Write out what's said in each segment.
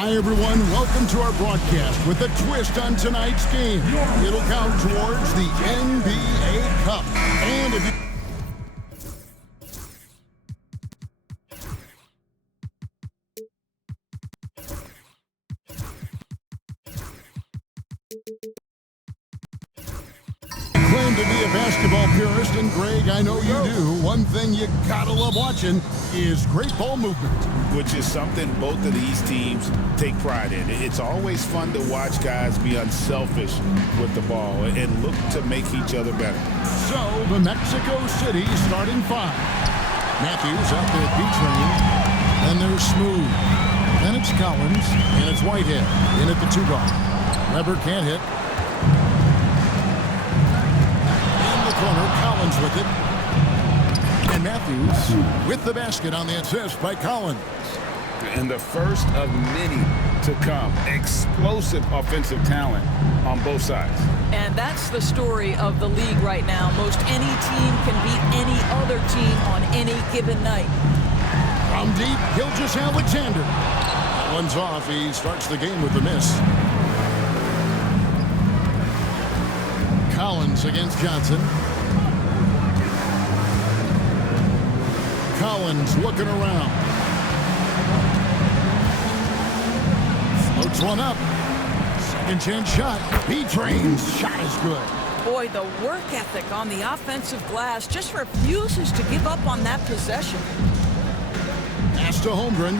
Hi, everyone. Welcome to our broadcast with a twist on tonight's game. It'll count towards the NBA Cup. And if you claim to be a basketball purist, and Greg, I know you do, one thing you gotta love watching is great ball movement. Which is something both of these teams take pride in. It's always fun to watch guys be unselfish with the ball and look to make each other better. So, the Mexico City starting five. Matthews out there at B-Train. Then there's Smooth. Then it's Collins. And it's Whitehead in at the 2-guard. Weber can't hit. In the corner, Collins with it. And Matthews with the basket on the assist by Collins. And the first of many to come. Explosive offensive talent on both sides. And that's the story of the league right now. Most any team can beat any other team on any given night. From deep, Gilgeous Alexander. That one's off. He starts the game with a miss. Collins against Johnson. Collins looking around. Floats one up. Second chance shot. B-Train's shot is good. Boy, the work ethic on the offensive glass just refuses to give up on that possession. Pass to Holmgren.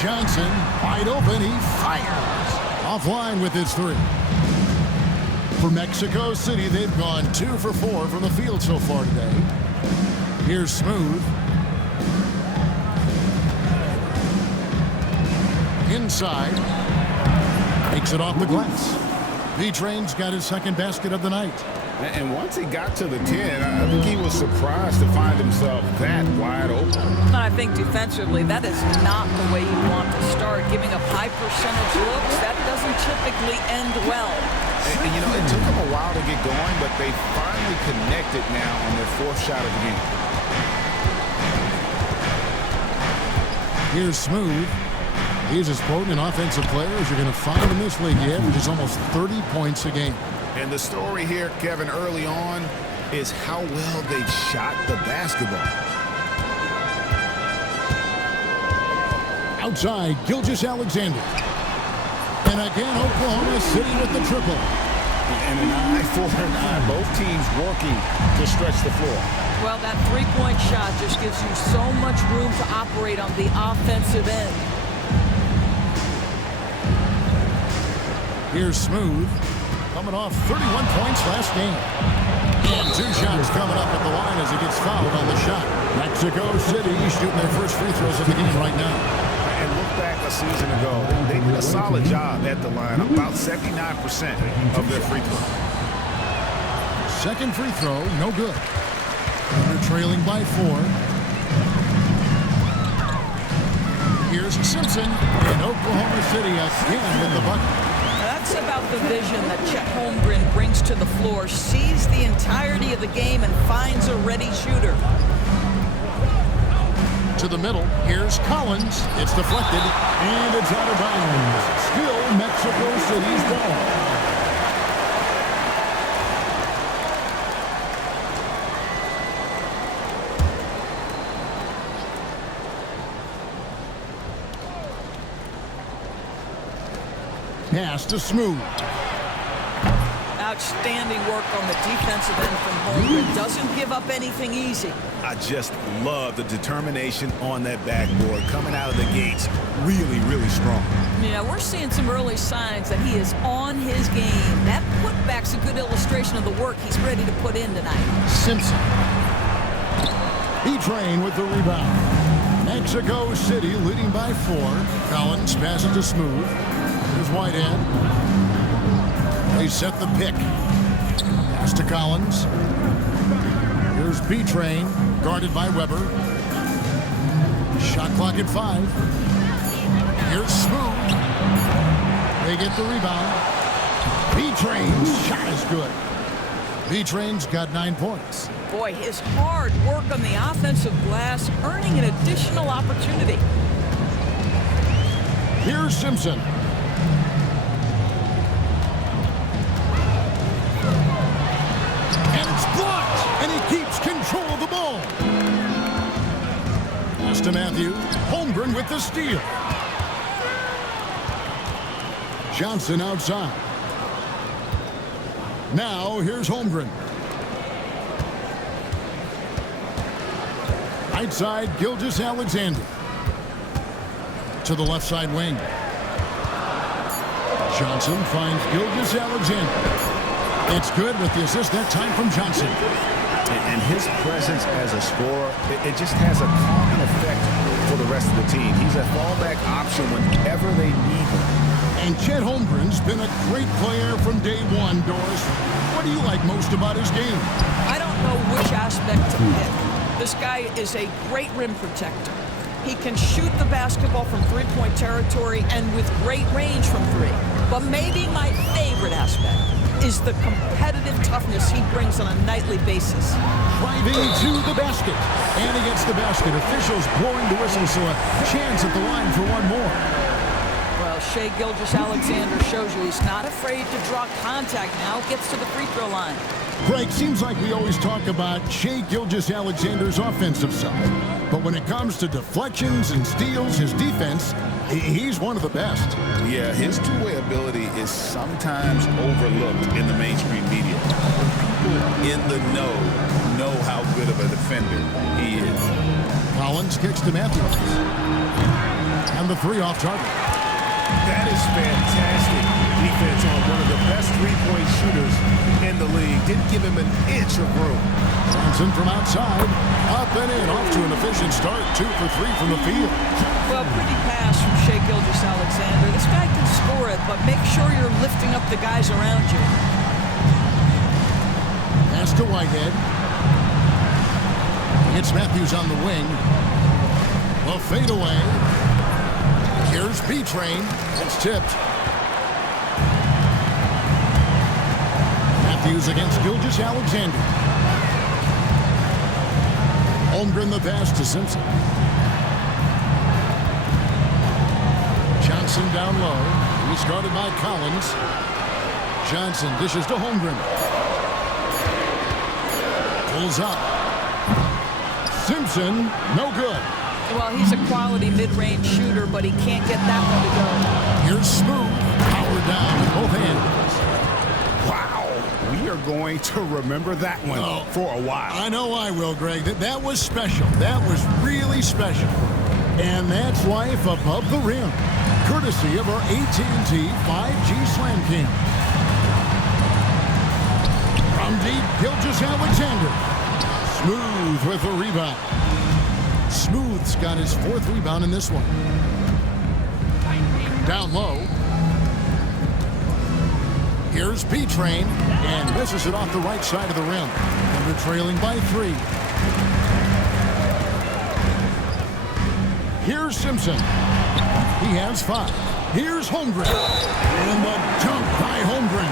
Johnson wide open. He fires. Offline with his three. For Mexico City, they've gone 2 for 4 from the field so far today. Here's Smooth. Inside. Makes it off the glass. B-Train's got his second basket of the night. And once he got to the 10, I think he was surprised to find himself that wide open. I think defensively, that is not the way you want to start. Giving up high percentage looks, that doesn't typically end well. And, you know, it took them a while to get going, but they finally connected now on their fourth shot of the game. Here's Smooth. He's as potent an offensive player as you're going to find in this league. He averages almost 30 points a game. And the story here, Kevin, early on is how well they shot the basketball. Outside, Gilgeous Alexander. And again, Oklahoma City with the triple. And an eye for an eye. Both teams working to stretch the floor. Well, that three-point shot just gives you so much room to operate on the offensive end. Here's Smooth. Coming off 31 points last game. And 2 shots coming up at the line as he gets fouled on the shot. Mexico City shooting their first free throws of the game right now. And look back a season ago, they did a solid job at the line, about 79% of their free throw. Second free throw, no good. They're trailing by 4. Here's Simpson, and Oklahoma City again with the bucket. That's about the vision that Chet Holmgren brings to the floor. Sees the entirety of the game and finds a ready shooter. To the middle, here's Collins. It's deflected, and it's out of bounds. Still Mexico City's ball. Pass to Smooth. Outstanding work on the defensive end from Holmgren. Doesn't give up anything easy. I just love the determination on that backboard. Coming out of the gates really, really strong. Yeah, we're seeing some early signs that he is on his game. That putback's a good illustration of the work he's ready to put in tonight. Simpson. B-Train with the rebound. Mexico City leading by 4. Collins passes to Smooth. Here's Whitehead. They set the pick. Pass to Collins. Here's B-Train, guarded by Weber. Shot clock at 5. Here's Smooth. They get the rebound. B-Train's shot is good. B-Train's got 9 points. Boy, his hard work on the offensive glass earning an additional opportunity. Here's Simpson. And it's blocked, and he keeps control of the ball. Pass to Matthews. Holmgren with the steal. Johnson outside. Now here's Holmgren. Right side, Gilgeous-Alexander. To the left side wing. Johnson finds Gilgeous-Alexander. It's good with the assist that time from Johnson. And his presence as a scorer, it just has a calming effect for the rest of the team. He's a fallback option whenever they need him. And Chet Holmgren's been a great player from day one, Doris. What do you like most about his game? I don't know which aspect to pick. This guy is a great rim protector. He can shoot the basketball from three-point territory and with great range from three. But maybe my favorite aspect is the competitive toughness he brings on a nightly basis. Driving to the basket. And he gets the basket. Officials blowing the whistle, so a chance at the line for one more. Well, Shai Gilgeous-Alexander shows you he's not afraid to draw contact now. Gets to the free throw line. Greg, seems like we always talk about Shai Gilgeous-Alexander's offensive side. But when it comes to deflections and steals, his defense, he's one of the best. Yeah, his two-way ability is sometimes overlooked in the mainstream media. People in the know how good of a defender he is. Collins kicks to Matthews. And the three off target. That is fantastic defense on one of the best three-point shooters in the league. Didn't give him an inch of room. Johnson from outside. Up and in. Off to an efficient start. 2 for 3 from the field. Well, pretty pass from Shai Gilgeous-Alexander. This guy can score it, but make sure you're lifting up the guys around you. Pass to Whitehead. It's Matthews on the wing. A fadeaway. Here's B-Train. It's tipped. Matthews against Gilgeous-Alexander. Holmgren the pass to Simpson. Johnson down low. He's guarded by Collins. Johnson dishes to Holmgren. Pulls up. Simpson, no good. Well, he's a quality mid-range shooter, but he can't get that one to go. Here's Smooth. Powered down with both hands. Wow. We are going to remember that one for a while. I know I will, Greg. That was special. That was really special. And that's life above the rim. Courtesy of our AT&T 5G Slam Cam. From deep, Gilgeous-Alexander. Smooth with the rebound. Smooth's got his 4th rebound in this one. Down low. Here's B-Train, and misses it off the right side of the rim. And they're trailing by 3. Here's Simpson. He has 5. Here's Holmgren. And the dunk by Holmgren.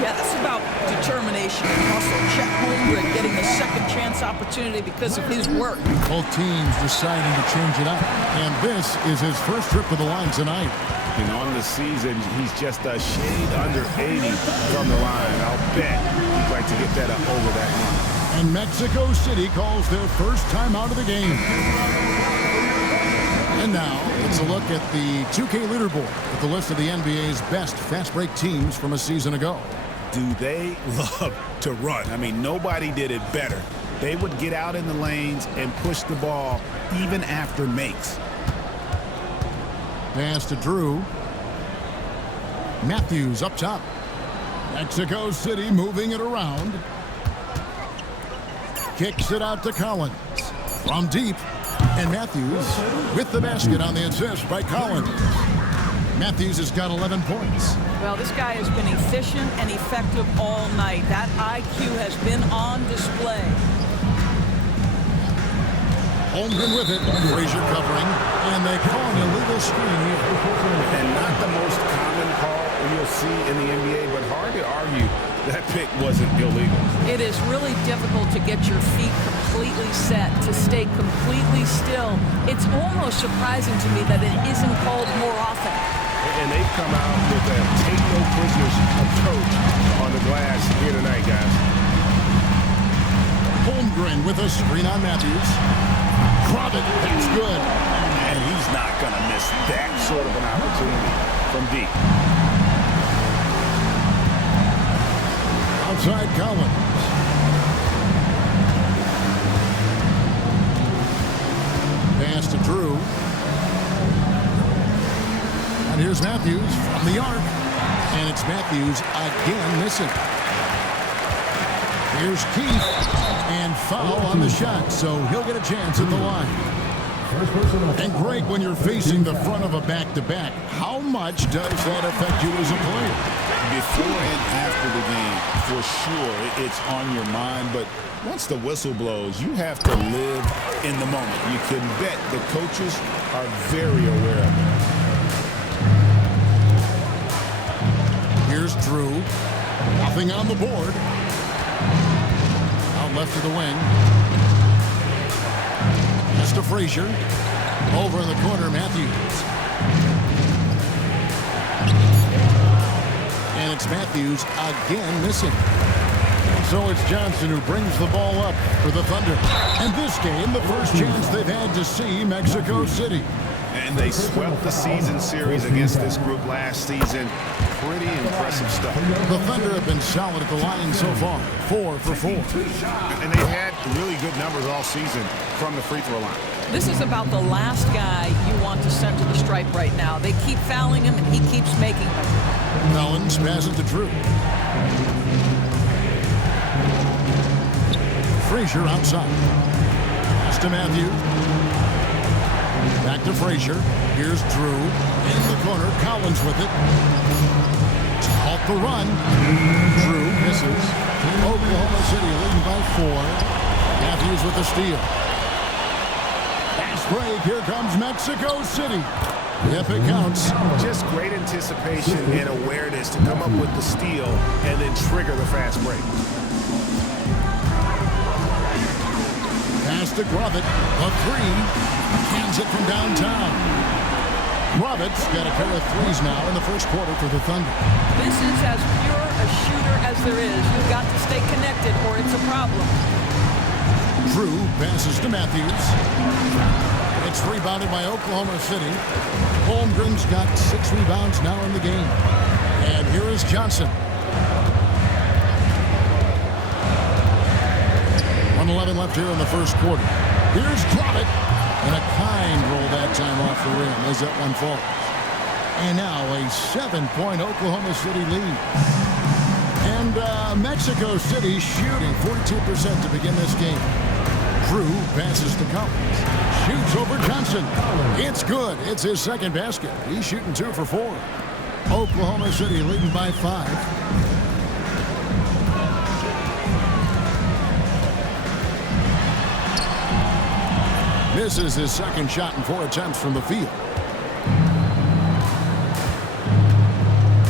Yeah, that's about determination and hustle. Chet Holmgren getting a second chance opportunity because of his work. Both teams deciding to change it up. And this is his first trip to the line tonight. And on the season, he's just a shade under 80 from the line. I'll bet he'd like to get that up over that line. And Mexico City calls their first time out of the game. And now, it's a look at the 2K leaderboard with the list of the NBA's best fast break teams from a season ago. Do they love to run? I mean, nobody did it better. They would get out in the lanes and push the ball even after makes. Pass to Drew. Matthews up top. Mexico City moving it around. Kicks it out to Collins. From deep. And Matthews with the basket on the assist by Collins. Matthews has got 11 points. Well, this guy has been efficient and effective all night. That IQ has been on display. Holmgren with it. Frazier covering. And they call an illegal screen here. And not the most common call you'll see in the NBA, but hard to argue that pick wasn't illegal. It is really difficult to get your feet completely set, to stay completely still. It's almost surprising to me that it isn't called more often. And they've come out with a take-no-prisoners approach on the glass here tonight, guys. Holmgren with a screen on Matthews. Crowded, that's good. And he's not going to miss that sort of an opportunity from deep. Outside Collins. Pass to Drew. And here's Matthews from the arc. And it's Matthews again missing. Here's Keith. And foul on the shot, so he'll get a chance at the line. And Greg, when you're facing the front of a back-to-back, how much does that affect you as a player? Before and after the game, for sure, it's on your mind. But once the whistle blows, you have to live in the moment. You can bet the coaches are very aware of it. Here's Drew. Nothing on the board. Out left to the wing. Pass to Frazier. Over in the corner, Matthews. And it's Matthews again missing. So it's Johnson who brings the ball up for the Thunder. And this game, the first chance they've had to see Mexico City. And they swept the season series against this group last season. Pretty impressive stuff. The Thunder have been solid at the line so far. 4 for 4. And they've had really good numbers all season from the free throw line. This is about the last guy you want to send to the stripe right now. They keep fouling him, and he keeps making them. Collins passes to Drew. Frazier outside. Pass to Matthews. Back to Frazier. Here's Drew. In the corner. Collins with it. Halt the run. Drew misses. Oklahoma City leading by 4. Matthews with the steal. Fast break. Here comes Mexico City. If it counts. Just great anticipation and awareness to come up with the steal and then trigger the fast break. Pass to Grovett. A 3. Cans it from downtown. Grovett's got a pair of threes now in the first quarter for the Thunder. This is as pure a shooter as there is. You've got to stay connected or it's a problem. Drew passes to Matthews. It's rebounded by Oklahoma City. Holmgren's got 6 rebounds now in the game. And here is Johnson. 1:11 left here in the first quarter. Here's Grovett. And a kind roll that time off the rim as that one falls. And now a 7-point Oklahoma City lead. And Mexico City shooting 42% to begin this game. Drew passes to Collins. Shoots over Johnson. It's good. It's his second basket. He's shooting 2 for 4. Oklahoma City leading by 5. Misses his second shot in 4 attempts from the field.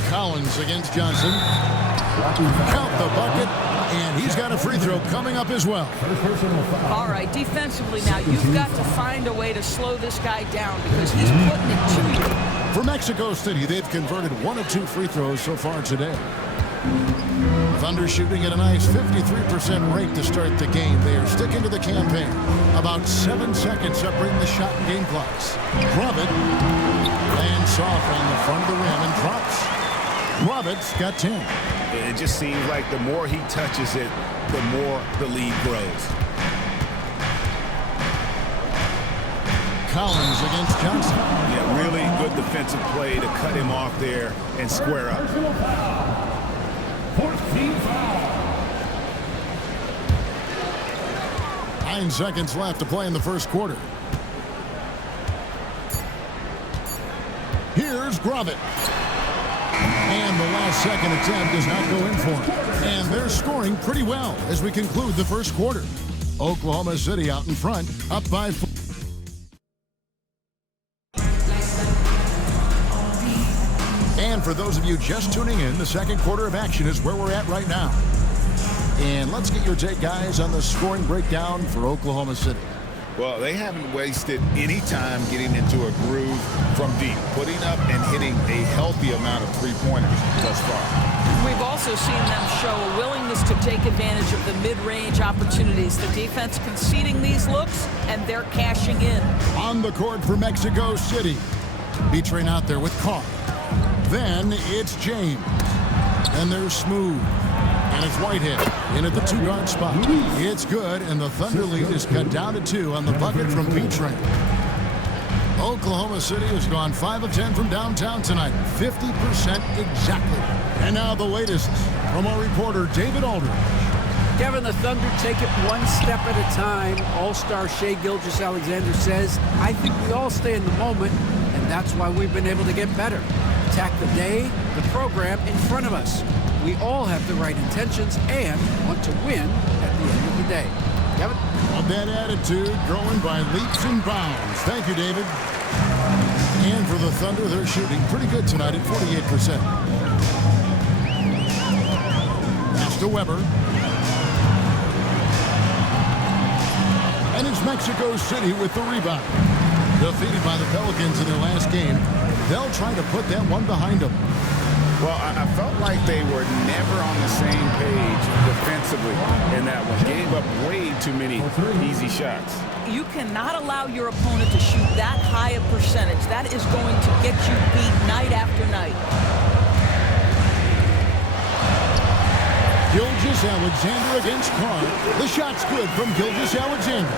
Collins against Johnson. Count the bucket, and he's got a free throw coming up as well. All right, defensively now, you've got to find a way to slow this guy down because he's putting it to you. For Mexico City, they've converted 1 of 2 free throws so far today. Thunder shooting at a nice 53% rate to start the game. They are sticking to the campaign. About 7 seconds separating the shot and game clocks. Grovett lands off on the front of the rim and drops. Grovett's got 10. It just seems like the more he touches it, the more the lead grows. Collins against Johnson. Yeah, really good defensive play to cut him off there and square up. 14 foul. 9 seconds left to play in the first quarter. Here's Grovett. And the last second attempt does not go in for him. And they're scoring pretty well as we conclude the first quarter. Oklahoma City out in front, up by 4. And And for those of you just tuning in, the second quarter of action is where we're at right now. And let's get your take, guys, on the scoring breakdown for Oklahoma City. Well, they haven't wasted any time getting into a groove from deep, putting up and hitting a healthy amount of three-pointers thus far. We've also seen them show a willingness to take advantage of the mid-range opportunities. The defense conceding these looks, and they're cashing in. On the court for Mexico City. B-Train out there with Carr. Then it's James. Then there's Smooth. And it's Whitehead in at the two-guard spot. It's good, and the Thunder lead is cut down to 2 on the bucket from B-Train. Oklahoma City has gone 5 of 10 from downtown tonight. 50% exactly. And now the latest from our reporter, David Aldridge. Kevin, the Thunder take it one step at a time. All-star Shai Gilgeous-Alexander says, I think we all stay in the moment, and that's why we've been able to get better. Attack the day, the program in front of us. We all have the right intentions and want to win at the end of the day. Kevin? Of that attitude growing by leaps and bounds. Thank you, David. And for the Thunder, they're shooting pretty good tonight at 48%. Pass to Weber. And it's Mexico City with the rebound. Defeated by the Pelicans in their last game, they'll try to put that one behind them. Well, I felt like they were never on the same page defensively in that one. Gave up way too many easy shots. You cannot allow your opponent to shoot that high a percentage. That is going to get you beat night after night. Gilgeous-Alexander against Carr. The shot's good from Gilgeous-Alexander.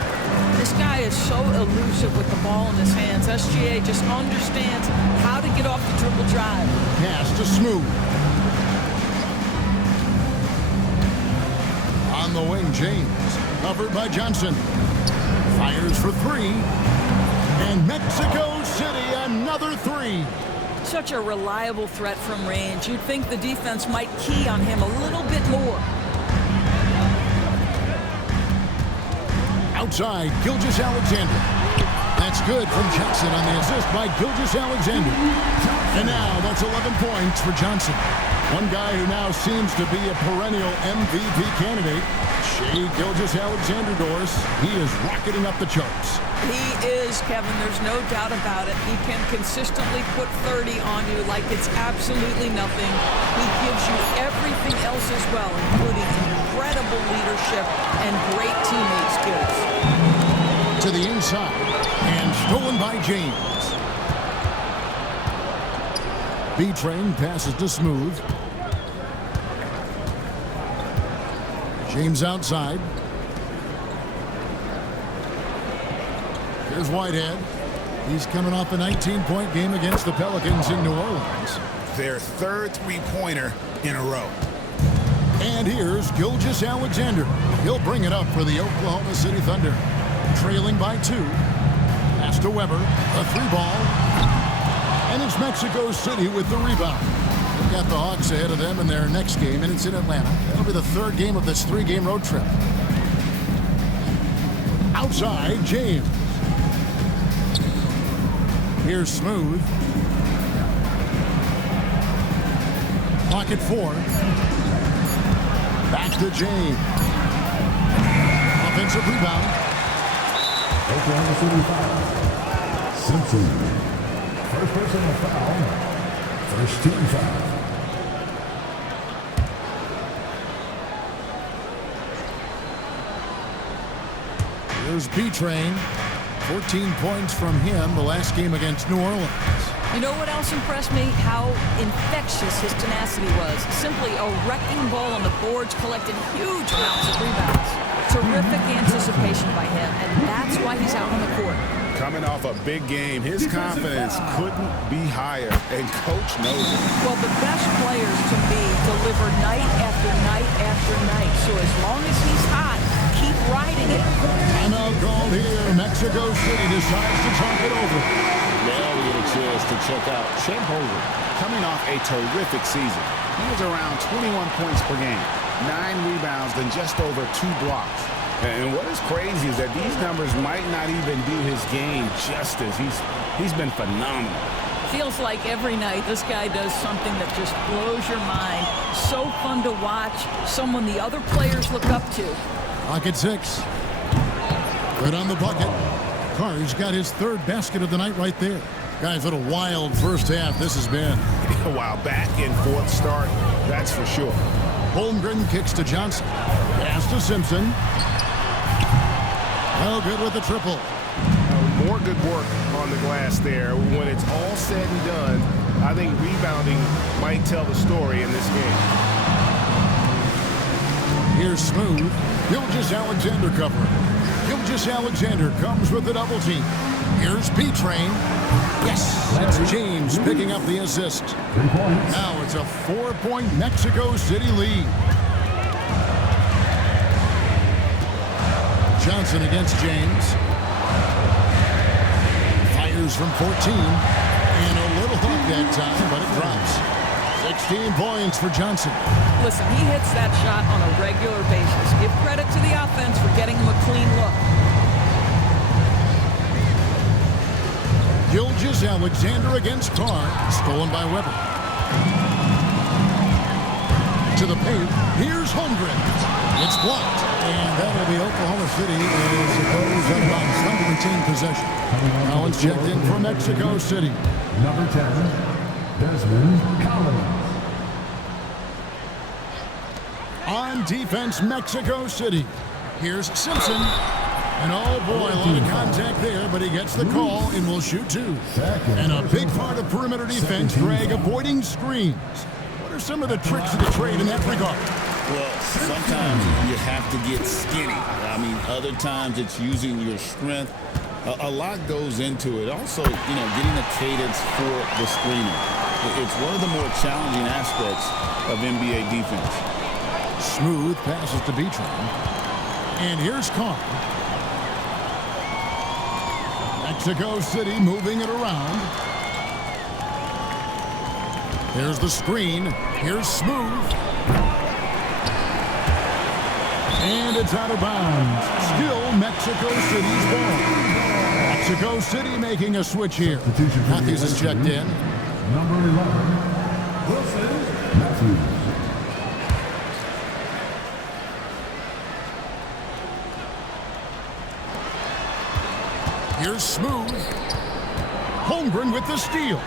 This guy is so elusive with the ball in his hands. SGA just understands how to get off the dribble drive. Pass to Smooth. On the wing, James. Covered by Johnson. Fires for 3. And Mexico City, another 3. Such a reliable threat from range. You'd think the defense might key on him a little bit more. Outside, Gilgeous-Alexander. That's good from Johnson on the assist by Gilgeous-Alexander. And now that's 11 points for Johnson. One guy who now seems to be a perennial MVP candidate, Shai Gilgeous-Alexander, Doris. He is rocketing up the charts. He is, Kevin. There's no doubt about it. He can consistently put 30 on you like it's absolutely nothing. He gives you everything else as well, including incredible leadership and great teammate skills. To the inside, and stolen by James. B-Train passes to Smooth. James outside. Here's Whitehead. He's coming off a 19-point game against the Pelicans in New Orleans. Their third three-pointer in a row. And here's Gilgeous-Alexander. He'll bring it up for the Oklahoma City Thunder. Trailing by 2. Pass to Weber. A 3-ball. And it's Mexico City with the rebound. They've got the Hawks ahead of them in their next game, and it's in Atlanta. That'll be the 3rd game of this 3-game road trip. Outside, James. Here's Smooth. Pocket 4. Back to James. Offensive rebound. Oklahoma City foul. Simpson. First personal foul. First team foul. Here's B-Train. 14 points from him the last game against New Orleans. You know what else impressed me? How infectious his tenacity was. Simply a wrecking ball on the boards, collected huge amounts of rebounds. Terrific anticipation by him, and that's why he's out on the court. Coming off a big game, his confidence couldn't be higher, and Coach knows it. Well, the best players, to me, deliver night after night after night. So as long as he's hot, keep riding it. Timeout called here. Mexico City decides to talk it over. Now we get a chance to check out Chet Holmgren, coming off a terrific season. He was around 21 points per game, 9 rebounds, and just over 2 blocks. And what is crazy is that these numbers might not even do his game justice. He's been phenomenal. feels like every night this guy does something that just blows your mind. So fun to watch. Someone the other players look up to. Pocket 6. Good on the bucket. Carr's got his third basket of the night right there. Guys, what a wild first half this has been. Wow, back and forth start, that's for sure. Holmgren kicks to Johnson. Pass to Simpson. Oh, good with the triple. More good work on the glass there. When it's all said and done, I think rebounding might tell the story in this game. Here's Smooth. Gilgeous-Alexander covering. Gilgeous-Alexander comes with the double team. Here's B-Train. Yes, it's James picking up the assist. 3 points. Now it's a 4-point Mexico City lead. Johnson against James. Fires from 14. And a little hook that time, but it drops. 16 points for Johnson. Listen, he hits that shot on a regular basis. Give credit to the offense for getting him a clean look. Gilgeous-Alexander against Carr. Stolen by Weber. To the paint. Here's Holmgren. It's blocked. And that'll be Oklahoma City as it goes unboxed. Thunder retain possession. Collins checked in for Mexico City. Number 10, Desmond Collins. On defense, Mexico City. Here's Simpson. And oh boy, a lot of contact there, but he gets the call and will shoot 2. And a big part of perimeter defense, Greg, avoiding screens. What are some of the tricks of the trade in that regard? Well, sometimes you have to get skinny. I mean, other times it's using your strength. A lot goes into it. Also, getting a cadence for the screener. It's one of the more challenging aspects of NBA defense. Smooth passes to B-Train. And here's Carr. Mexico City moving it around. There's the screen. Here's Smooth. And it's out of bounds. Still Mexico City's ball. Mexico City making a switch here. Matthews is checked in. Number 11, Wilson Matthews. Here's Smooth. Holmgren with the steal.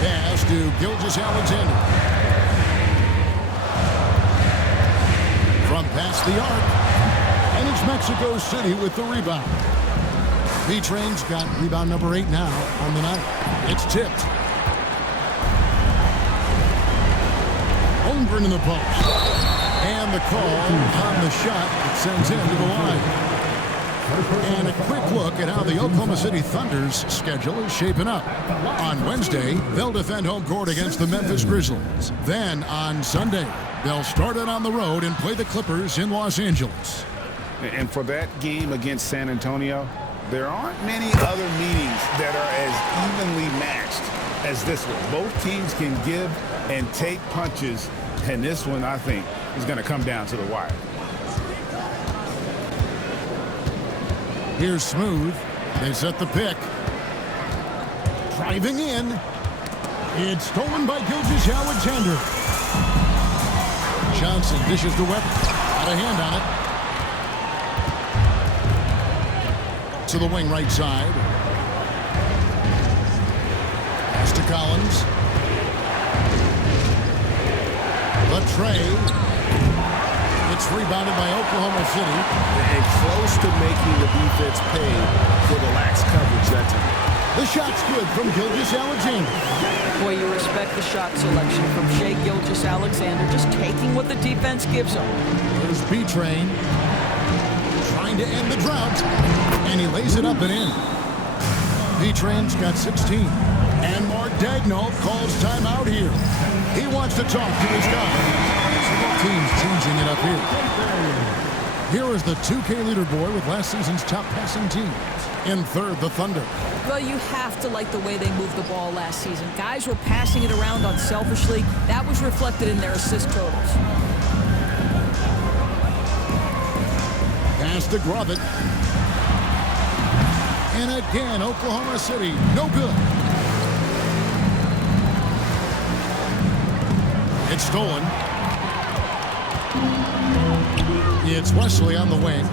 Pass to Gilgeous-Alexander. From past the arc. And it's Mexico City with the rebound. B-Train's got rebound number 8 now on the night. It's tipped. Holmgren in the post. And the call on the shot that sends him to the line. And a quick look at how the Oklahoma City Thunder's schedule is shaping up. On Wednesday, they'll defend home court against the Memphis Grizzlies. Then on Sunday, they'll start it on the road and play the Clippers in Los Angeles. And for that game against San Antonio, there aren't many other meetings that are as evenly matched as this one. Both teams can give and take punches, and this one, I think, is going to come down to the wire. Here's Smooth. They set the pick. Driving in. It's stolen by Gilgeous-Alexander. Johnson dishes to Weber. Got a hand on it. To the wing right side. Pass to Collins. The tray. It's rebounded by Oklahoma City. And close to making the defense pay for the lax coverage that time. The shot's good from Gilgeous-Alexander. Boy, you respect the shot selection from Shai Gilgeous-Alexander, just taking what the defense gives him. There's B-Train. Trying to end the drought. And he lays it up and in. B-Train's got 16. And Mark Daigneault calls timeout here. He wants to talk to his guys. Teams changing it up here. Here is the 2K leaderboard with last season's top passing teams. In third, the Thunder. Well, you have to like the way they moved the ball last season. Guys were passing it around unselfishly. That was reflected in their assist totals. Pass to Grovett. And again, Oklahoma City, no good. It's stolen. It's Wesley on the wing.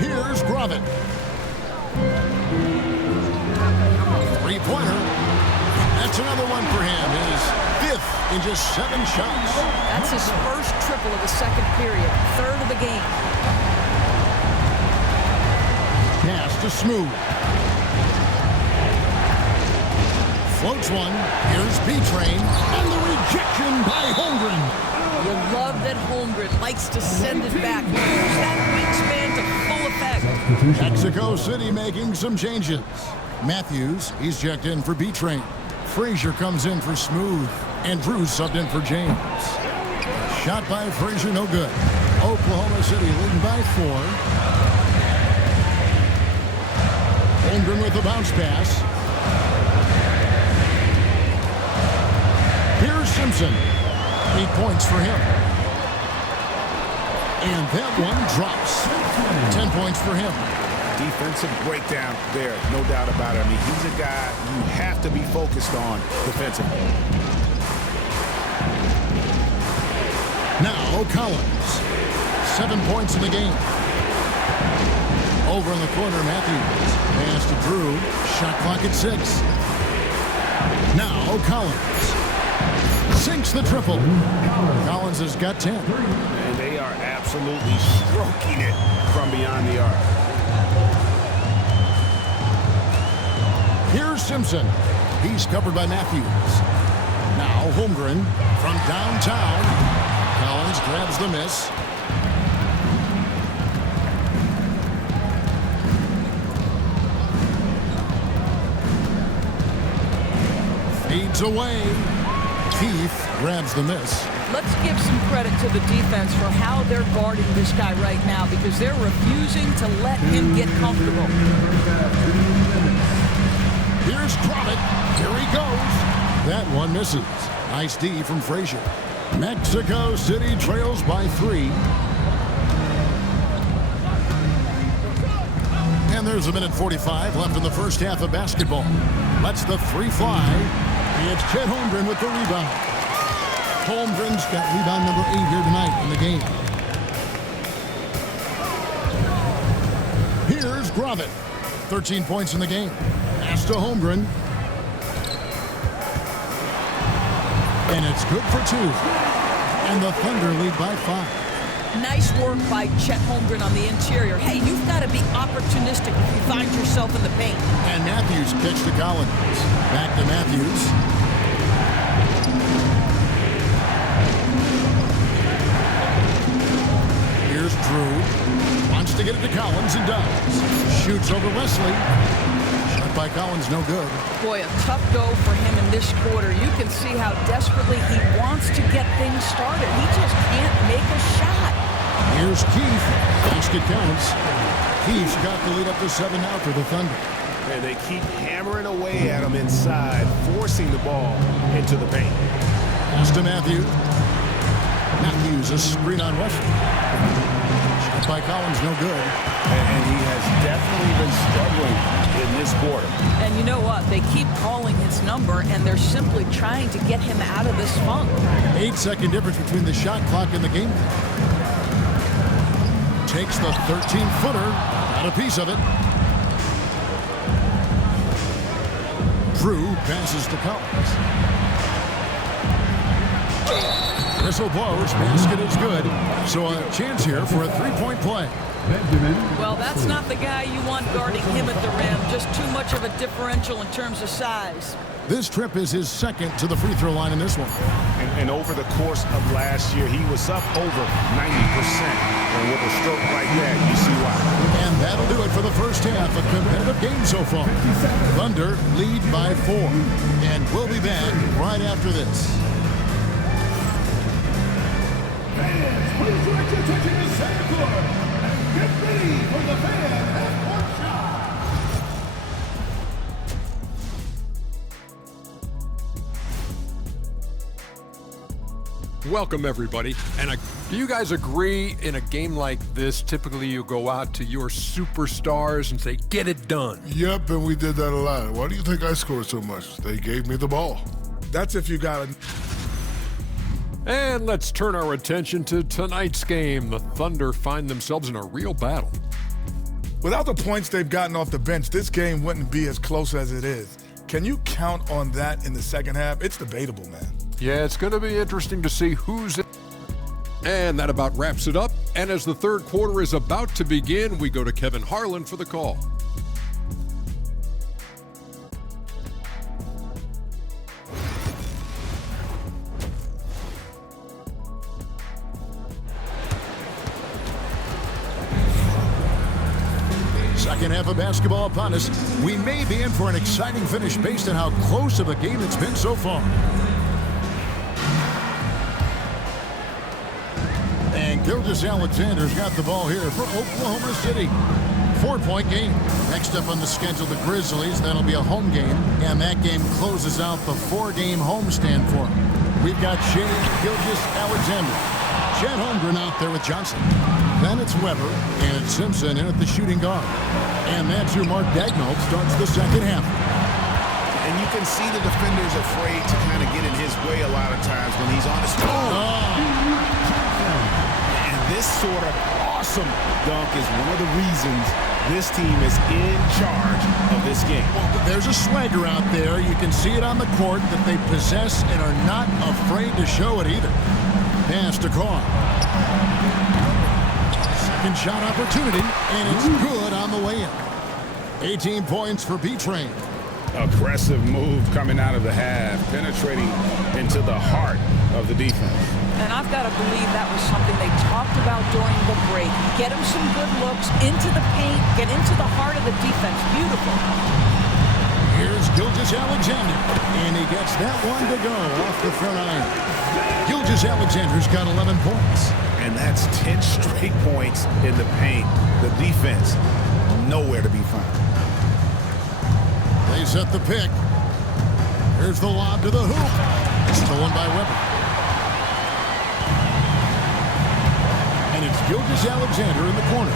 Here's Grovett. Three-pointer. That's another one for him. His fifth in just 7 shots. That's his first triple of the second period, third of the game. Pass to Smooth. Floats one. Here's B-Train. And the rejection by Holmgren. You love that Holmgren likes to send it back. Use that wingspan to full effect. Mexico City making some changes. Matthews, he's checked in for B-Train. Frazier comes in for Smooth. And Drew subbed in for James. Shot by Frazier, no good. Oklahoma City leading by 4. Holmgren with the bounce pass. Here's Simpson. 8 points for him. And that one drops. 10 points for him. Defensive breakdown there, no doubt about it. I mean, he's a guy you have to be focused on defensively. Now Collins. 7 points in the game. Over in the corner, Matthews. Pass to Drew. Shot clock at 6. Now Collins. Sinks the triple. Collins has got 10. And they are absolutely stroking it from beyond the arc. Here's Simpson. He's covered by Matthews. Now Holmgren from downtown. Collins grabs the miss. Fades away. Keith grabs the miss. Let's give some credit to the defense for how they're guarding this guy right now because they're refusing to let him get comfortable. Here's Grovett. Here he goes. That one misses. Nice D from Frazier. Mexico City trails by 3. And there's a minute 45 left in the first half of basketball. Lets the 3 fly. It's Chet Holmgren with the rebound. Holmgren's got rebound number 8 here tonight in the game. Here's Grovett. 13 points in the game. Pass to Holmgren. And it's good for 2. And the Thunder lead by 5. Nice work by Chet Holmgren on the interior. Hey, you've got to be opportunistic if you find yourself in the paint. And Matthews pitched to Collins. Back to Matthews. Here's Drew. Wants to get it to Collins and does. Shoots over Wesley. Shot by Collins, no good. Boy, a tough go for him in this quarter. You can see how desperately he wants to get things started. He just can't make a shot. Here's Keith. Basket counts. Keith's got the lead up to 7 now for the Thunder. And they keep hammering away at him inside, forcing the ball into the paint. Pass to Matthews. Matthews, a screen on Wesley. Shot by Collins, no good. And he has definitely been struggling in this quarter. And you know what? They keep calling his number, and they're simply trying to get him out of this funk. 8-second difference between the shot clock and the game. Takes the 13-footer. Got a piece of it. Drew passes to Collins. Whistle blows. Basket is good. So a chance here for a 3-point play. Well, that's not the guy you want guarding him at the rim. Just too much of a differential in terms of size. This trip is his second to the free throw line in this one. And over the course of last year, he was up over 90%. And with a stroke like that, you see why. And that'll do it for the first half. A competitive game so far. Thunder lead by 4. And we'll be back right after this. Fans, please direct your attention to center court and get ready for the fan half-court shot. Welcome, everybody, and a Do you guys agree in a game like this, typically you go out to your superstars and say, get it done? Yep, and we did that a lot. Why do you think I scored so much? They gave me the ball. That's if you got it. And let's turn our attention to tonight's game. The Thunder find themselves in a real battle. Without the points they've gotten off the bench, this game wouldn't be as close as it is. Can you count on that in the second half? It's debatable, man. Yeah, it's going to be interesting to see who's in. And that about wraps it up. And as the third quarter is about to begin, we go to Kevin Harlan for the call. Second half of basketball upon us. We may be in for an exciting finish based on how close of a game it's been so far. And Gilgeous-Alexander's got the ball here for Oklahoma City. 4-point game. Next up on the schedule, the Grizzlies. That'll be a home game. And that game closes out the 4-game homestand for them. We've got Shai Gilgeous-Alexander. Chet Holmgren out there with Johnson. Then it's Weber and Simpson in at the shooting guard. And that's who Mark Daigneault starts the second half. And you can see the defender's afraid to kind of get in his way a lot of times when he's on his phone. And this sort of awesome dunk is one of the reasons this team is in charge of this game. Well, there's a swagger out there. You can see it on the court that they possess and are not afraid to show it either. Pass to Carr. Second shot opportunity, and it's good on the way in. 18 points for B-Train. Aggressive move coming out of the half, penetrating into the heart of the defense. And I've got to believe that was something they talked about during the break. Get him some good looks into the paint, get into the heart of the defense. Beautiful. Here's Gilgeous-Alexander, and he gets that one to go off the front iron. Gilgeous-Alexander's got 11 points. And that's 10 straight points in the paint. The defense, nowhere to be found. They set the pick. Here's the lob to the hoop. Stolen by Weber. And it's Gilgeous-Alexander in the corner.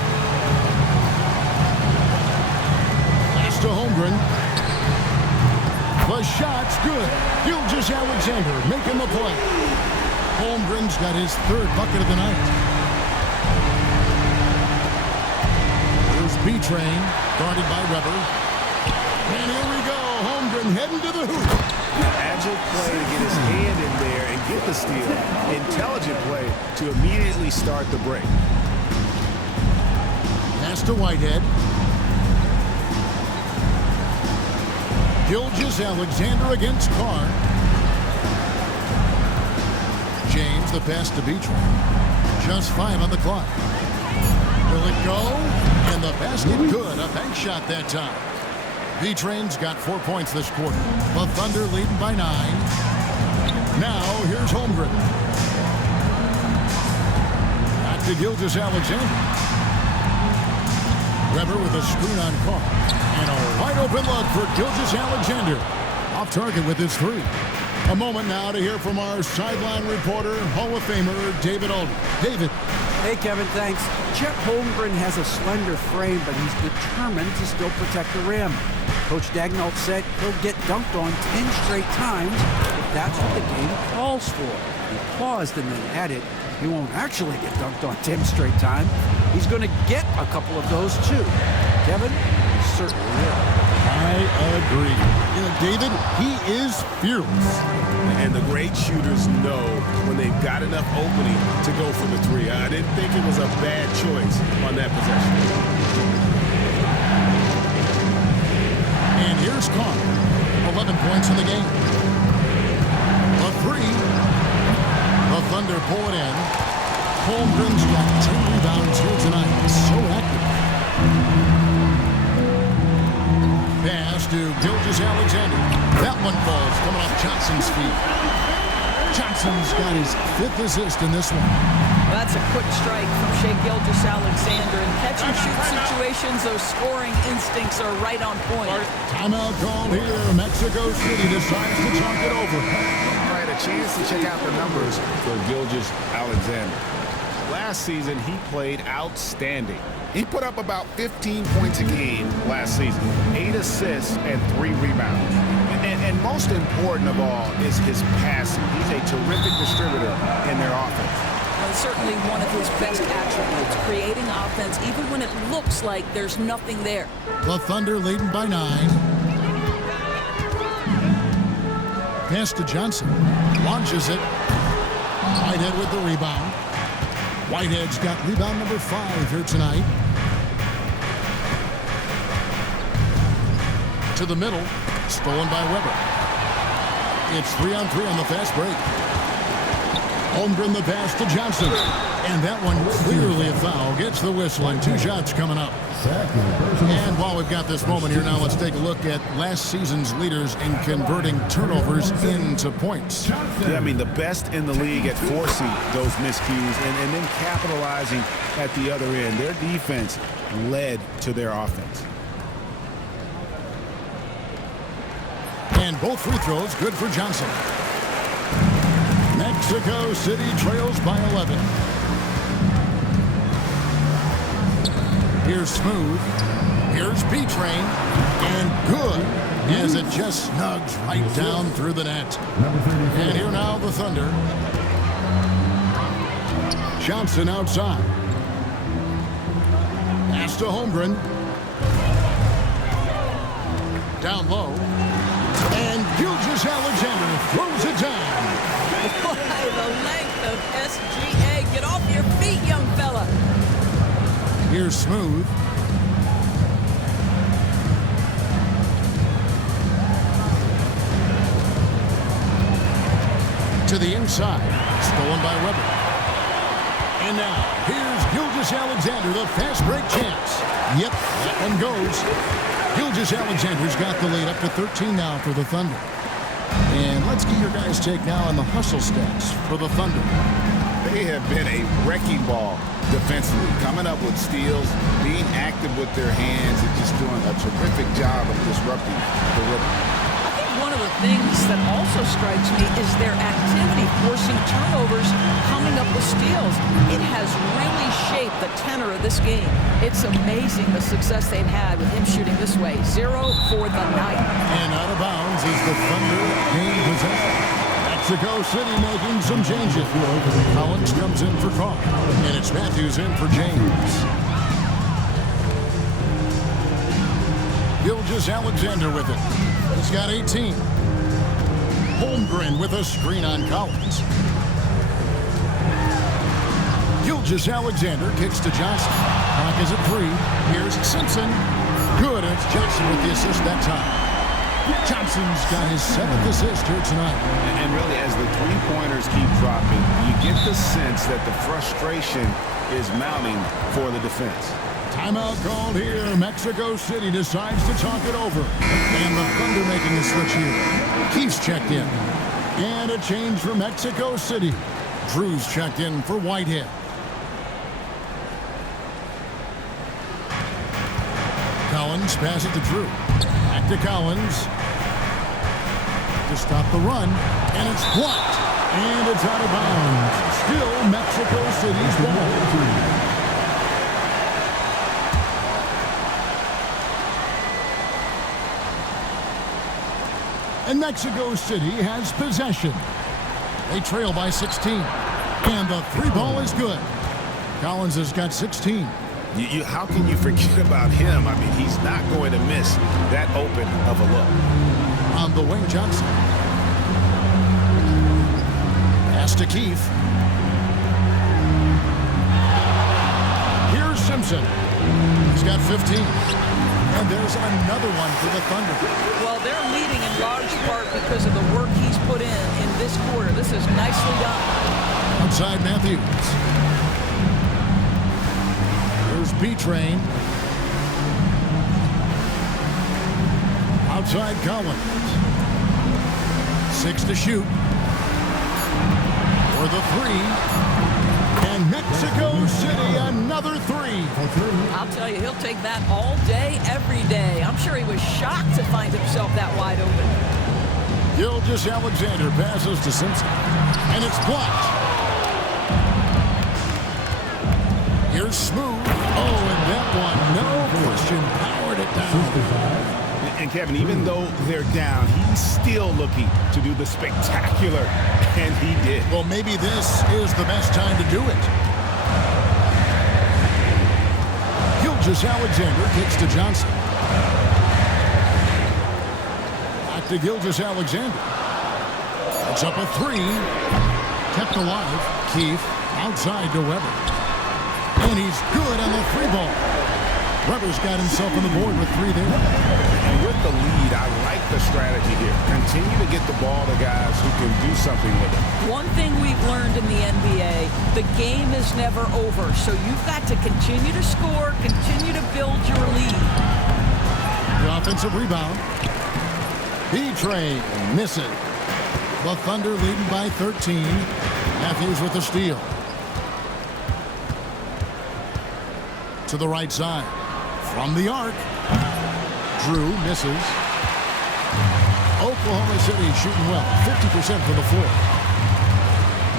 Pass to Holmgren. The shot's good. Gilgeous-Alexander making the play. Holmgren's got his third bucket of the night. Here's B-Train, guarded by Weber. And here we go. Holmgren heading to the hoop. Agile play to get his hand in there and get the steal. Intelligent play to immediately start the break. Pass to Whitehead. Gilgeous-Alexander against Carr. James, the pass to B-Train. Just 5 on the clock. Will it go? And the basket good. A bank shot that time. B-Train's got 4 points this quarter. The Thunder leading by 9. Now, here's Holmgren. Back to Gilgeous-Alexander. Weber with a screen on Carr. And a wide open look for Gilgeous-Alexander. Off target with his 3. A moment now to hear from our sideline reporter, Hall of Famer David Alden. David. Hey, Kevin, thanks. Chet Holmgren has a slender frame, but he's determined to still protect the rim. Coach Daigneault said he'll get dunked on 10 straight times if that's what the game calls for. He paused and then added, he won't actually get dunked on 10 straight times. He's going to get a couple of those too. Kevin, he certainly will. I agree. You know, David, he is fearless. And the great shooters know when they've got enough opening to go for the 3. I didn't think it was a bad choice on that possession. And here's Carr. 11 points in the game. A 3. The Thunder pull it in. Holmgren's got 10 rebounds here tonight. So active. Pass to Gilgeous-Alexander. That one falls coming off Johnson's feet. Johnson's got his 5th assist in this one. That's a quick strike from Shai Gilgeous-Alexander. In catch-and-shoot situations, those scoring instincts are right on point. Timeout call here. Mexico City decides to talk it over. All right, a chance to check out the numbers for Gilgeous-Alexander. Last season, he played outstanding. He put up about 15 points a game last season, 8 assists and 3 rebounds. And most important of all is his passing. He's a terrific distributor in their offense. Well, certainly one of his best attributes, creating offense even when it looks like there's nothing there. The Thunder leading by 9. Pass to Johnson. Launches it. Whitehead with the rebound. Whitehead's got rebound number 5 here tonight. To the middle. Stolen by Weber. It's 3-on-3 on the fast break. Holmgren the pass to Johnson. And that one clearly a foul. Gets the whistle and 2 shots coming up. And while we've got this moment here now, let's take a look at last season's leaders in converting turnovers into points. Yeah, I mean, the best in the league at forcing those miscues and then capitalizing at the other end. Their defense led to their offense. And both free throws good for Johnson. Mexico City trails by 11. Here's Smooth. Here's B-Train. And good as it just snugs right down through the net. And here now the Thunder. Johnson outside. Pass to Holmgren. Down low. And Gilgeous-Alexander throws it down. Boy, the length of SGA. Get off your feet, young fella. Here's Smooth. To the inside. Stolen by Weber. And now, here's Gilgeous-Alexander, the fast break chance. Yep, that one goes. Gilgeous-Alexander's got the lead up to 13 now for the Thunder. And let's get your guys' take now on the hustle stats for the Thunder. They have been a wrecking ball defensively, coming up with steals, being active with their hands, and just doing a terrific job of disrupting the rhythm. I think one of the things that also strikes me is their activity forcing turnovers, coming up with steals. It has really shaped the tenor of this game. It's amazing the success they've had with him shooting this way. 0 for the night. And out of bounds is the Thunder gain possession. Mexico City making some changes. Collins comes in for Carr. And it's Matthews in for James. Gilgeous-Alexander with it. He's got 18. Holmgren with a screen on Collins. Gilgeous-Alexander kicks to Johnson. Clock is at 3. Here's Simpson. Good. And it's Johnson with the assist that time. Johnson's got his 7th assist here tonight. And really, as the three-pointers keep dropping, you get the sense that the frustration is mounting for the defense. Timeout called here. Mexico City decides to talk it over. And the Thunder making a switch here. Keith's checked in. And a change for Mexico City. Drew's checked in for Whitehead. Collins passes it to Drew. Back to Collins. To stop the run. And it's blocked. And it's out of bounds. Still Mexico City's ball. And Mexico City has possession. They trail by 16. And the 3 ball is good. Collins has got 16. How can you forget about him? I mean, he's not going to miss that open of a look. On the wing, Johnson. Pass to Keith. Here's Simpson. He's got 15. And there's another one for the Thunder. Well, they're leading in large part because of the work he's put in this quarter. This is nicely done. Outside Matthews. There's B-Train. Outside Collins. 6 to shoot. For the 3. And Mexico City, another 3. I'll tell you, he'll take that all day, every day. I'm sure he was shocked to find himself that wide open. Gilgeous-Alexander passes to Simpson. And it's blocked. Here's Smooth. Oh, and that one, no question, powered it down. And Kevin, even though they're down, he's still looking to do the spectacular, and he did. Well, maybe this is the best time to do it. Gilgeous Alexander kicks to Johnson. Back to Gilgeous Alexander. It's up a three. Kept alive. Keith outside to Weber. And he's good on the three ball. Weber's got himself on the board with three there. And with the lead, I like the strategy here. Continue to get the ball to guys who can do something with it. One thing we've learned in the NBA, the game is never over. So you've got to continue to score, continue to build your lead. The offensive rebound. B-Train misses. The Thunder leading by 13. Matthews with the steal. To the right side. From the arc. Drew misses. Oklahoma City shooting well. 50% from the floor.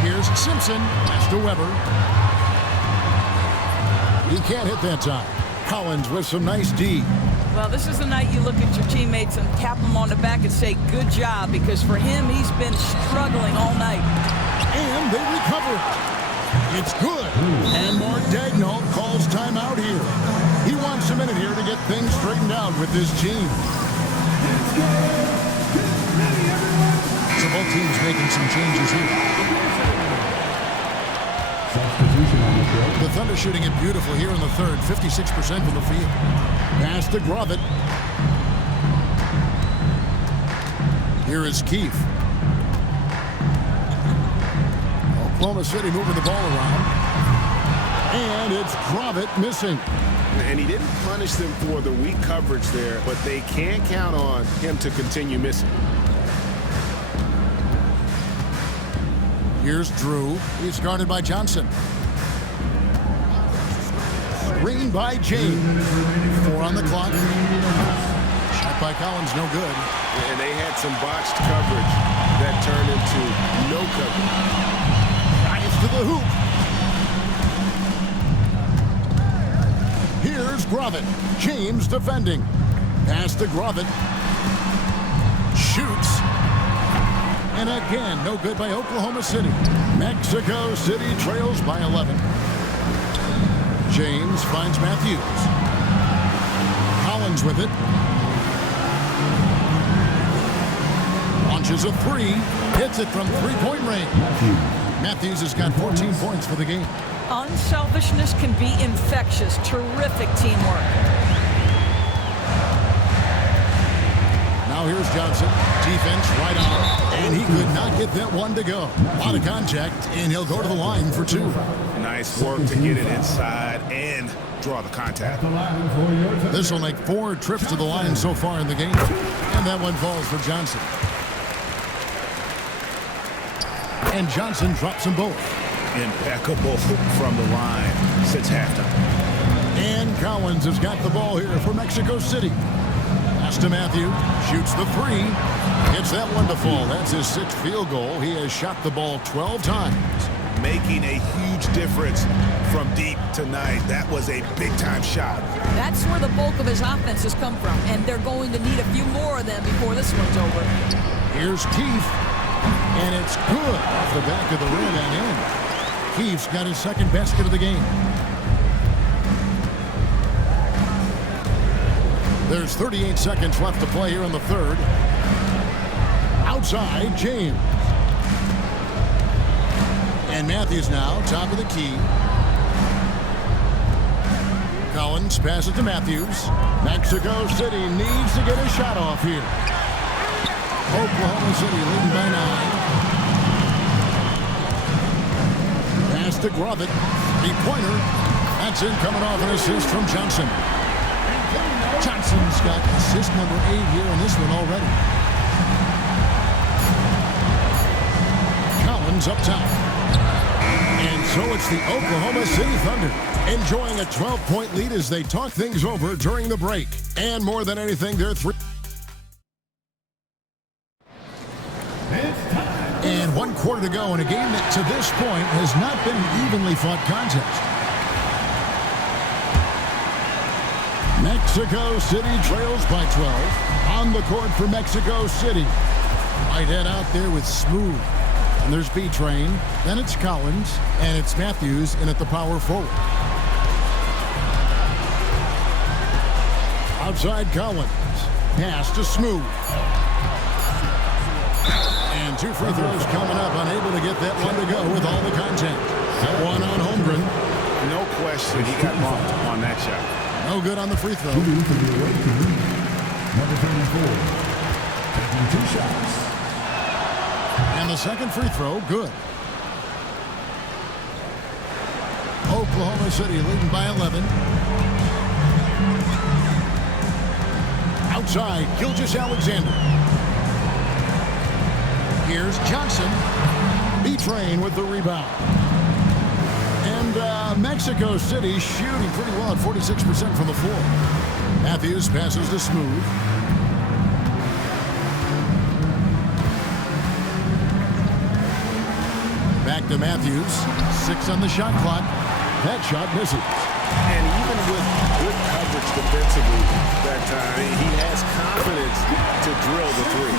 Here's Simpson. Pass to Weber. He can't hit that time. Collins with some nice D. Well, this is the night you look at your teammates and tap them on the back and say, good job, because for him, he's been struggling all night. And they recover. It's good. And Mark Daigneault calls timeout here. He wants a minute here to get things straightened out with this team. So both teams making some changes here. The Thunder shooting it beautiful here in the third. 56% from the field. Pass to Grovett. Here is Keith. Oklahoma City moving the ball around. And it's Grovett missing. And he didn't punish them for the weak coverage there, but they can't count on him to continue missing. Here's Drew. He's guarded by Johnson. Screen by James. 4 on the clock. Shot by Collins, no good. And they had some botched coverage that turned into no coverage. Drives to the hoop. Here's Grovett. James defending. Pass to Grovett. Shoots. And again, no good by Oklahoma City. Mexico City trails by 11. James finds Matthews. Collins with it. Launches a three. Hits it from three-point range. Matthews has got 14 points for the game. Unselfishness can be infectious. Terrific teamwork. Now here's Johnson. Defense right on. And he could not get that one to go. A lot of contact, and he'll go to the line for two. Nice work to get it inside and draw the contact. This will make 4 trips to the line so far in the game. And that one falls for Johnson. And Johnson drops them both. Impeccable from the line since halftime. And Collins has got the ball here for Mexico City. Pass to Matthew. Shoots the three. Gets that one to fall. That's his 6th field goal. He has shot the ball 12 times. Making a huge difference from deep tonight. That was a big-time shot. That's where the bulk of his offense has come from, and they're going to need a few more of them before this one's over. Here's Keith. And it's good off the back of the rim and in. Keith's got his 2nd basket of the game. There's 38 seconds left to play here in the third. Outside, James. And Matthews now, top of the key. Collins passes to Matthews. Mexico City needs to get a shot off here. Oklahoma City leading by 9. Pass to Grovett. 3-pointer. That's in, coming off an assist from Johnson. Johnson's got assist number 8 here in this one already. Collins up top. And so it's the Oklahoma City Thunder enjoying a 12-point lead as they talk things over during the break. And more than anything, they're 3. And 1 quarter to go in a game that to this point has not been an evenly fought contest. Mexico City trails by 12. On the court for Mexico City. Whitehead out there with Smooth. And there's B-Train. Then it's Collins. And it's Matthews in at the power forward. Outside Collins. Pass to Smooth. And 2 free throws coming up. Unable to get that one to go with all the contact. That one on Holmgren. No question, he got bumped on that shot. No good on the free throw. Number 34, taking 2 shots. And the second free throw, good. Oklahoma City leading by 11. Outside, Gilgeous-Alexander. Here's Johnson. B-Train with the rebound. And Mexico City shooting pretty well at 46% from the floor. Matthews passes to Smooth. Back to Matthews. 6 on the shot clock. That shot misses. And even with good coverage defensively that time, he has confidence to drill the 3.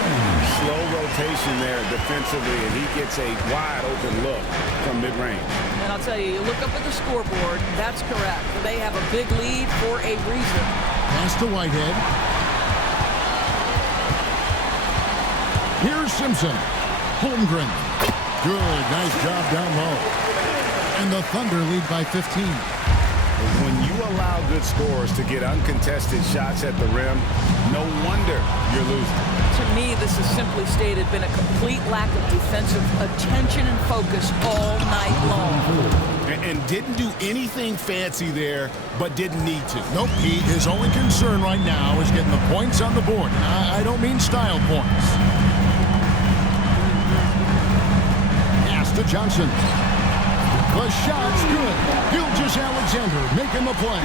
Slow rotation there defensively, and he gets a wide open look from mid-range. And I'll tell you, you look up at the scoreboard, that's correct. They have a big lead for a reason. Pass to Whitehead. Here's Simpson. Holmgren. Good. Nice job down low. And the Thunder lead by 15. When you allow good scorers to get uncontested shots at the rim, no wonder you're losing. To me, this is simply stated been a complete lack of defensive attention and focus all night long. And didn't do anything fancy there, but didn't need to. Nope. His only concern right now is getting the points on the board. I don't mean style points. Pass to Johnson. The shot's good. Gilgeous-Alexander making the play.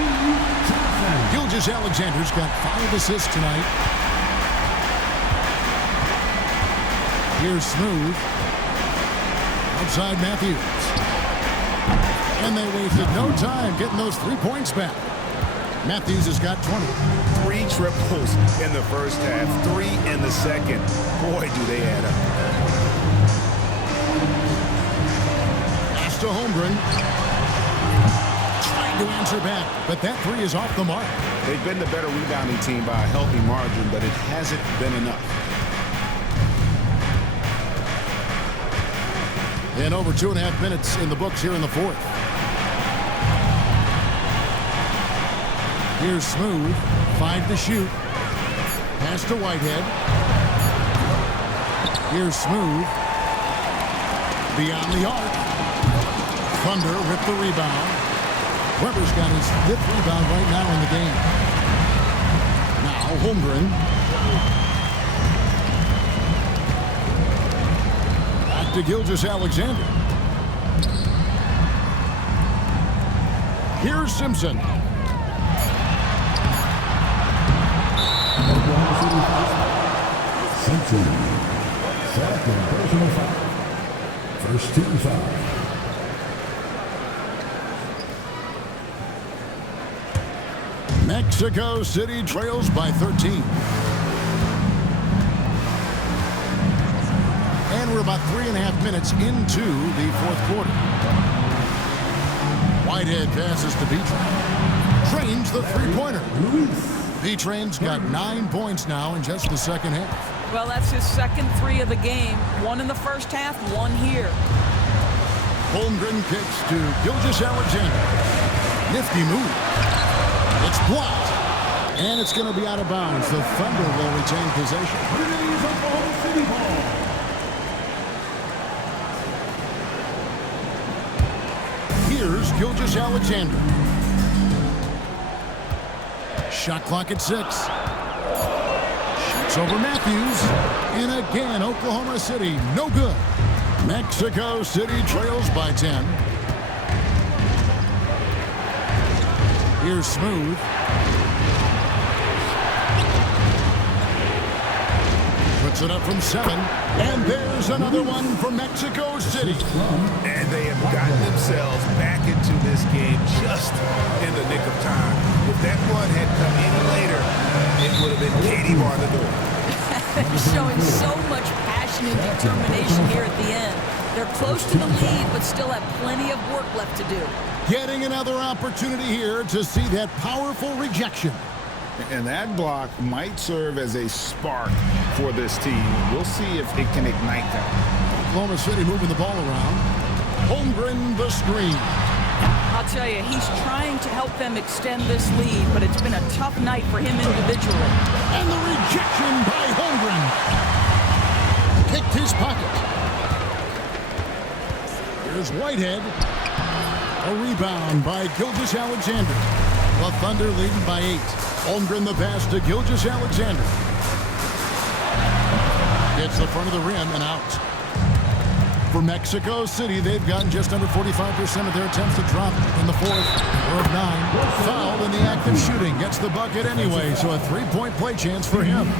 Gilgeous-Alexander's got 5 assists tonight. Here's Smooth. Outside Matthews. And they wasted no time getting those 3 points back. Matthews has got 20. 3 triples in the first half, 3 in the second. Boy, do they add up. To Holmgren. Trying to answer back, but that 3 is off the mark. They've been the better rebounding team by a healthy margin, but it hasn't been enough. And over 2.5 minutes in the books here in the 4th. Here's Smooth. 5 to shoot. Pass to Whitehead. Here's Smooth. Beyond the arc. Thunder with the rebound. Weber's got his 5th rebound right now in the game. Now Holmgren. Back to Gilgeous-Alexander. Here's Simpson. Simpson. Second personal foul. First team foul. Mexico City trails by 13. And we're about 3.5 minutes into the 4th quarter. Whitehead passes to B-Train. Trains the 3-pointer. B-Train's got 9 points now in just the second half. Well, that's his second 3 of the game. 1 in the first half, 1 here. Holmgren kicks to Gilgeous-Alexander. Nifty move. It's blocked. And it's going to be out of bounds. The Thunder will retain possession. Here's Gilgeous-Alexander. Shot clock at 6. Shoots over Matthews. And again, Oklahoma City, no good. Mexico City trails by 10. Here's Smooth. Puts it up from 7. And there's another one for Mexico City. And they have gotten themselves back into this game just in the nick of time. If If that run had come any later, it would have been Katie bar the door. Showing so much passion and determination here at the end. They're close to the lead, but still have plenty of work left to do. Getting another opportunity here to see that powerful rejection. And that block might serve as a spark for this team. We'll see if it can ignite them. Oklahoma City moving the ball around. Holmgren the screen. I'll tell you, he's trying to help them extend this lead, but it's been a tough night for him individually. And the rejection by Holmgren. Picked his pocket. Here's Whitehead. A rebound by Gilgeous-Alexander. The Thunder leading by 8. Holmgren the pass to Gilgeous-Alexander. Hits the front of the rim and out. For Mexico City, they've gotten just under 45% of their attempts to drop in the fourth. 4 of 9. Fouled in the act of shooting. Gets the bucket anyway, so a 3-point play chance for him.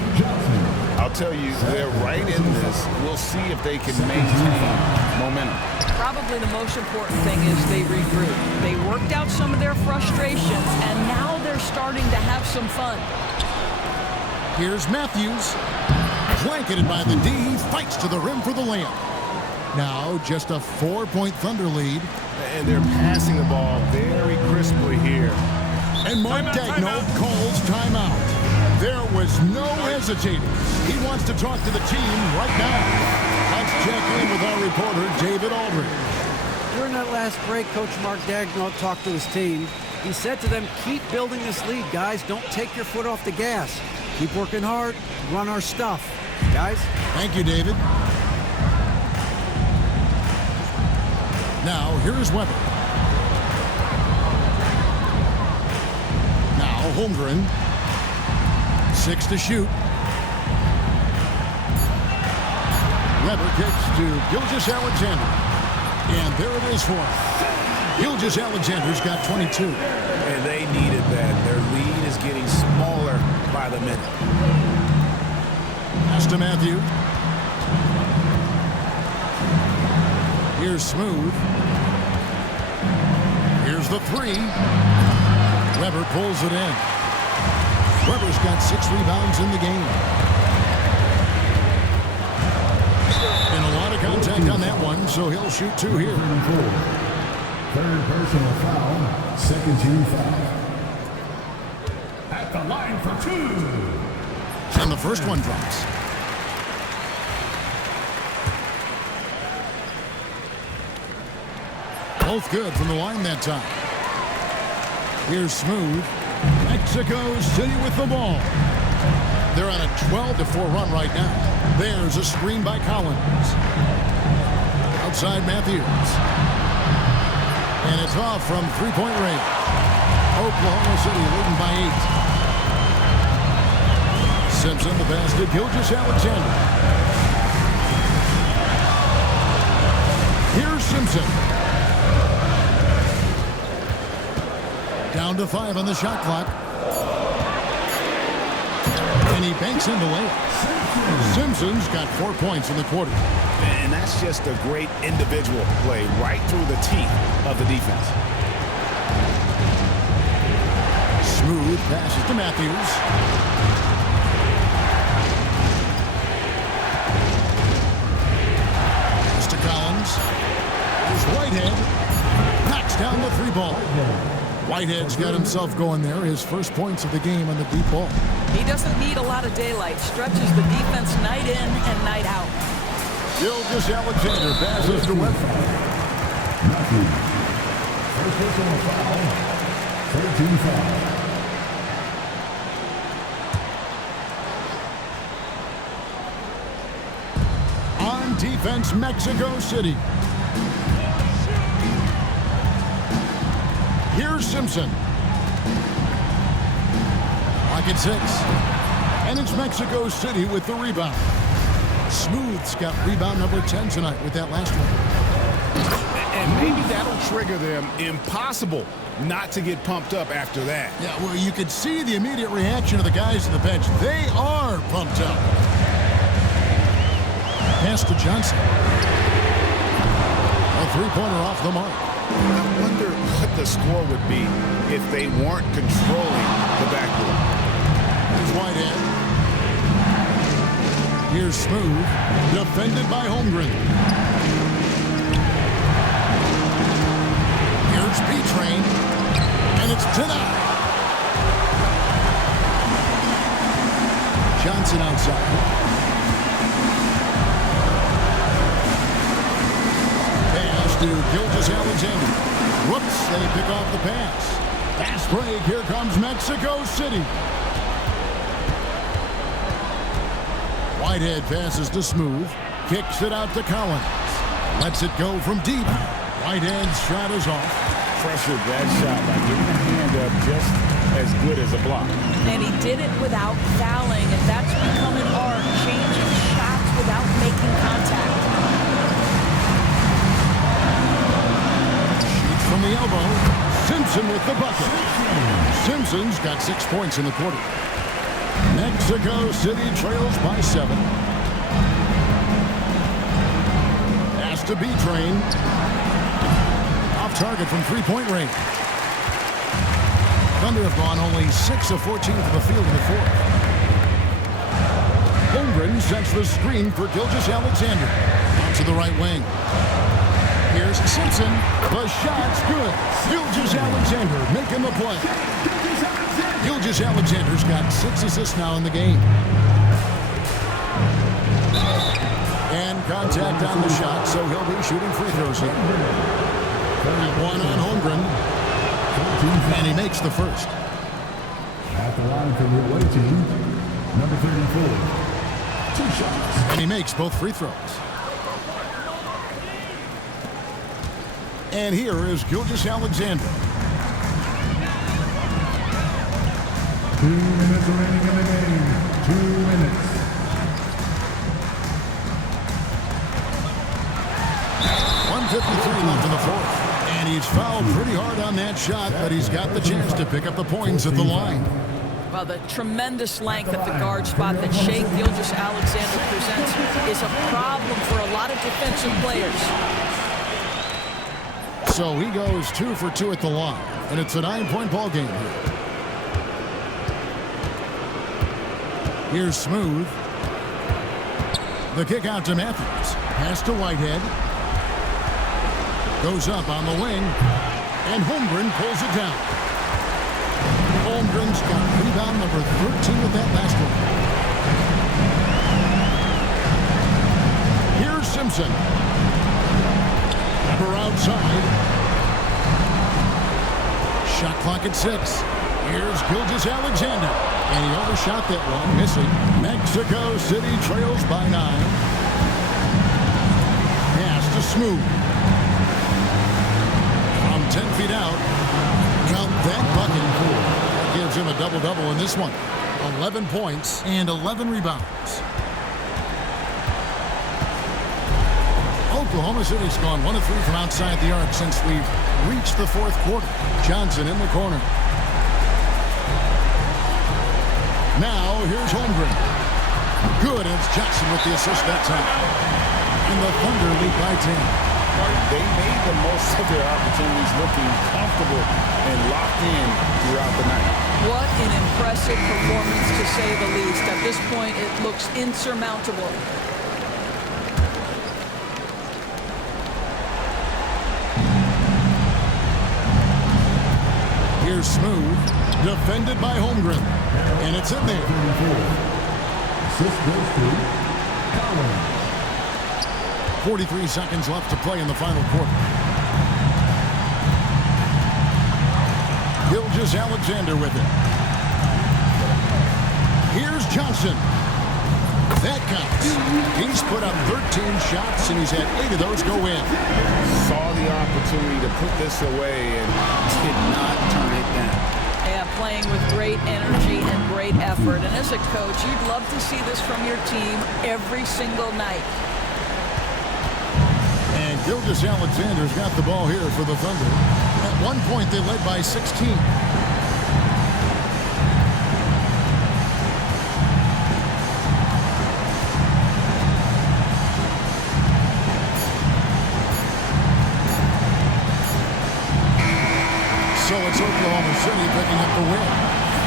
I'll tell you, they're right in this. We'll see if they can maintain momentum. Probably the most important thing is they regroup. They worked out some of their frustrations, and now they're starting to have some fun. Here's Matthews. Blanketed by the D. He fights to the rim for the layup. Now just a 4-point Thunder lead. And they're passing the ball very crisply here. And Mark Daigneault calls timeout. There was no hesitating. He wants to talk to the team right now. Let's check in with our reporter, David Aldridge. During that last break, Coach Mark Daigneault talked to his team. He said to them, keep building this lead, guys. Don't take your foot off the gas. Keep working hard. Run our stuff. Guys? Thank you, David. Now, here's Weber. Now, Holmgren. 6 to shoot. Weber kicks to Gilgeous-Alexander. And there it is for him. Gilgeous-Alexander's got 22. And they needed that. Their lead is getting smaller by the minute. Pass to Matthew. Here's Smooth. Here's the 3. Weber pulls it in. Weber's got 6 rebounds in the game. And a lot of contact on that one, so he'll shoot 2 here. Third personal foul, second team foul. At the line for 2. And the first one drops. Both good from the line that time. Here's Smooth. Mexico City with the ball. They're on a 12-4 run right now. There's a screen by Collins. Outside Matthews. And it's off from 3-point range. Oklahoma City leading by 8. Simpson the pass to Gilgeous-Alexander. Here's Simpson. Down to 5 on the shot clock. And he banks in the layup. Simpson's got 4 points in the quarter. And that's just a great individual play right through the teeth of the defense. Smooth passes to Matthews. Pass to Collins. Here's Whitehead. Knocks down the 3 ball. Whitehead's got himself going there. His first points of the game on the deep ball. He doesn't need a lot of daylight. Stretches the defense night in and night out. Gilgeous-Alexander passes to Weber. Matthews. First personal foul, third team foul. On defense, Mexico City. Here's Simpson. Pocket 6. And it's Mexico City with the rebound. Smooth's got rebound number 10 tonight with that last one. And maybe that'll trigger them. Impossible not to get pumped up after that. Yeah, well, you could see the immediate reaction of the guys on the bench. They are pumped up. Pass to Johnson. A 3-pointer off the mark. I wonder what the score would be if they weren't controlling the backboard. Here's Whitehead. Here's Smooth. Defended by Holmgren. Here's B-Train. And it's denied. Johnson outside. Pass to Gilgeous-Alexander. Whoops, they pick off the pass. Fast break, here comes Mexico City. Whitehead passes to Smooth. Kicks it out to Collins. Lets it go from deep. Whitehead's shot is off. Pressured that shot by getting a hand up just as good as a block. And he did it without fouling, and that's become an art, changing shots without making contact. Shoots from the elbow. Simpson with the bucket. Simpson's got 6 points in the quarter. Mexico City trails by 7. Pass to B-Train. Off target from three-point range. Thunder have gone only 6 of 14 to the field in the fourth. Holmgren sets the screen for Gilgeous-Alexander. Out to the right wing. Here's Simpson. The shot's good. Gilgeous-Alexander making the play. Gilgeous-Alexander's got 6 assists now in the game. And contact on the shot, so he'll be shooting free throws here. One on Holmgren. And he makes the first. At the line from the away team, number 34. 2 shots. And he makes both free throws. And here is Gilgeous-Alexander. 2 minutes remaining in the game. 2 minutes. 1:53 left in the fourth. And he's fouled pretty hard on that shot, but he's got the chance to pick up the points at the line. Well, the tremendous length at the guard spot that Shai Gilgeous-Alexander presents is a problem for a lot of defensive players. So he goes 2 for 2 at the line, and it's a 9-point ball game here. Here's Smooth. The kick out to Matthews. Pass to Whitehead. Goes up on the wing, and Holmgren pulls it down. Holmgren's got rebound number 13 with that last one. Here's Simpson. Number outside. Shot clock at 6. Here's Gilgeous-Alexander. And he overshot that one, missing. Mexico City trails by 9. Pass to Smooth. From 10 feet out. Count that bucket. That gives him a double-double in this one. 11 points and 11 rebounds. Oklahoma City's gone 1 of 3 from outside the arc since we've reached the fourth quarter. Johnson in the corner. Now, here's Holmgren. Good, and it's Johnson with the assist that time. And the Thunder lead by 10. They made the most of their opportunities, looking comfortable and locked in throughout the night. What an impressive performance, to say the least. At this point, it looks insurmountable. Here's Smooth, defended by Holmgren, and it's in there. assist goes to Collins. 43 seconds left to play in the final quarter. Gilgeous-Alexander with it. Here's Johnson. That counts. He's put up 13 shots, and he's had 8 of those go in. Saw the opportunity to put this away and did not turn it down. Yeah, playing with great energy and great effort. And as a coach, you'd love to see this from your team every single night. And Gilgeous-Alexander's got the ball here for the Thunder. At one point, they led by 16. it's Oklahoma City picking up the win.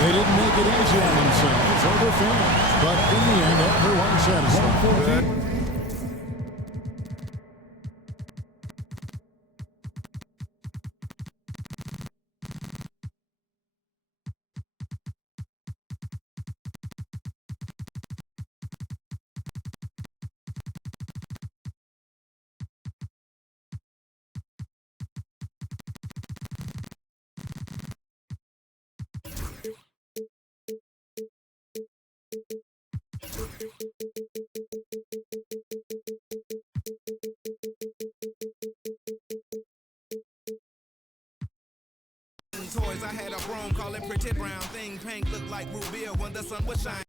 They didn't make it easy on themselves or their fans, but in the end, everyone's satisfied. Toys, I had a broom, call it pretty brown thing. Pink looked like root beer when the sun was shining.